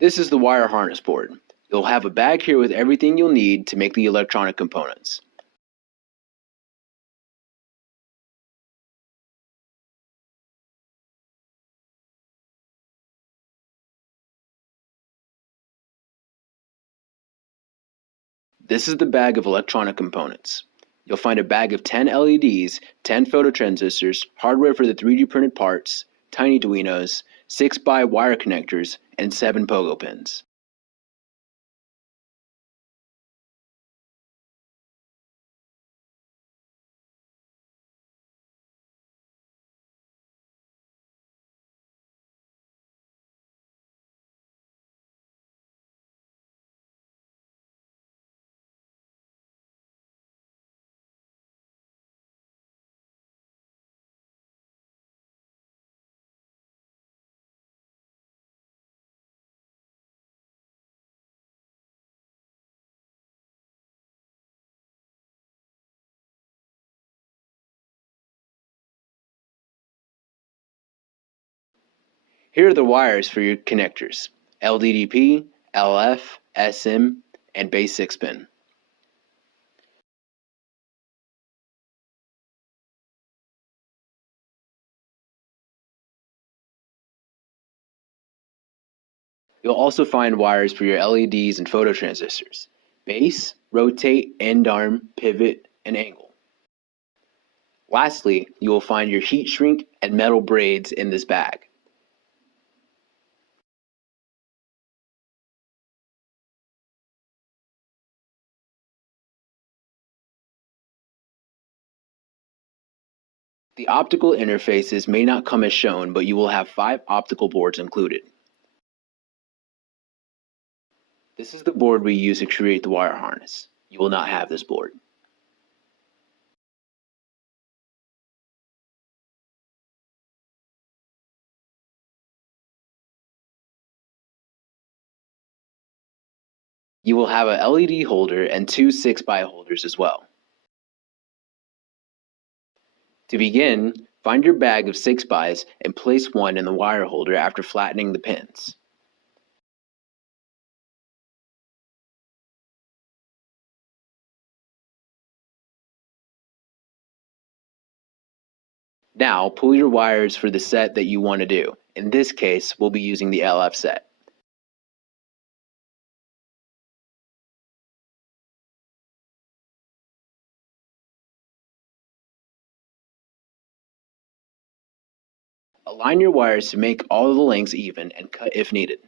This is the wire harness board. You'll have a bag here with everything you'll need to make the electronic components. This is the bag of electronic components. You'll find a bag of 10 LEDs, 10 phototransistors, hardware for the 3D printed parts, tiny Arduinos, 6x wire connectors, and 7 pogo pins. Here are the wires for your connectors: LDDP, LF, SM, and base 6 pin. You'll also find wires for your LEDs and phototransistors: base, rotate, end arm, pivot, and angle. Lastly, you will find your heat shrink and metal braids in this bag. The optical interfaces may not come as shown, but you will have 5 optical boards included. This is the board we use to create the wire harness. You will not have this board. You will have a LED holder and 2 6x holders as well. To begin, find your bag of 6x's and place one in the wire holder after flattening the pins. Now pull your wires for the set that you want to do. In this case, we'll be using the LF set. Align your wires to make all of the lengths even and cut if needed.